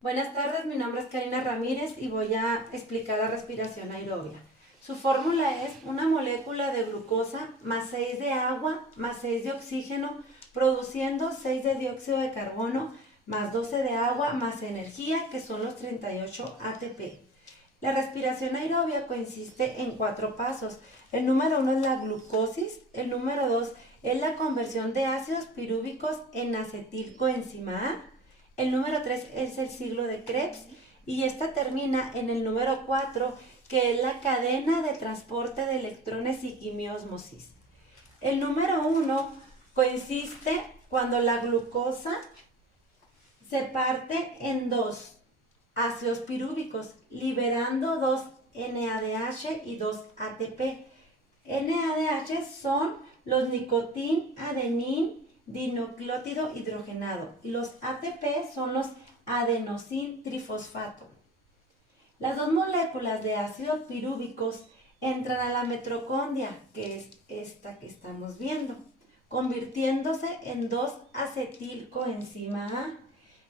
Buenas tardes, mi nombre es Karina Ramírez y voy a explicar la respiración aerobia. Su fórmula es una molécula de glucosa más 6 de agua más 6 de oxígeno, produciendo 6 de dióxido de carbono más 12 de agua más energía, que son los 38 ATP. La respiración aerobia consiste en 4 pasos. El número 1 es la glucosis, el número 2 es la conversión de ácidos pirúvicos en acetilcoenzima A, el número 3 es el ciclo de Krebs y esta termina en el número 4, que es la cadena de transporte de electrones y quimiósmosis. El número 1 consiste cuando la glucosa se parte en dos ácidos pirúvicos, liberando 2 NADH y 2 ATP. NADH son los nicotín, adenín, dinucleótido hidrogenado, y los ATP son los adenosin trifosfato. Las dos moléculas de ácidos pirúvicos entran a la mitocondria, que es esta que estamos viendo, convirtiéndose en 2-acetilcoenzima A,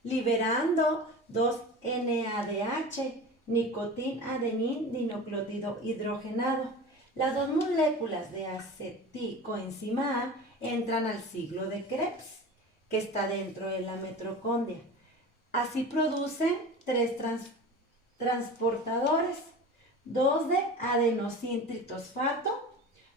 liberando 2 NADH, nicotín, adenín, dinucleótido hidrogenado. Las dos moléculas de acetilcoenzima A entran al ciclo de Krebs, que está dentro de la mitocondria. Así producen 3 transportadores: 2 de adenosin tritosfato,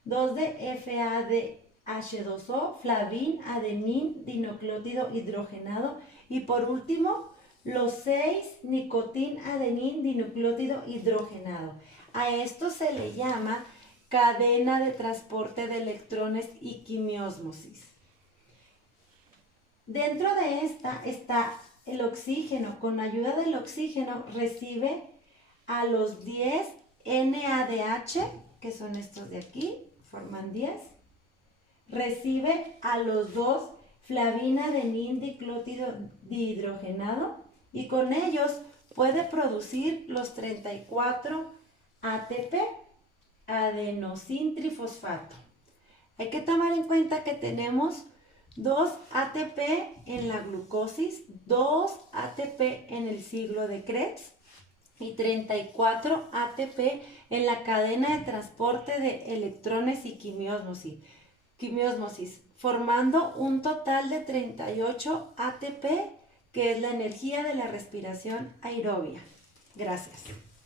2 de FADH2O, flavin, adenín, dinucleótido hidrogenado, y por último los 6 nicotín, adenín, dinucleótido hidrogenado. A esto se le llama cadena de transporte de electrones y quimiósmosis. Dentro de esta está el oxígeno. Con ayuda del oxígeno recibe a los 10 NADH, que son estos de aquí, forman 10. Recibe a los 2 flavina, adenín, diclótido dihidrogenado, y con ellos puede producir los 34 ATP, adenosin trifosfato. Hay que tomar en cuenta que tenemos 2 ATP en la glucosis, 2 ATP en el ciclo de Krebs y 34 ATP en la cadena de transporte de electrones y quimiósmosis, formando un total de 38 ATP, que es la energía de la respiración aerobia. Gracias.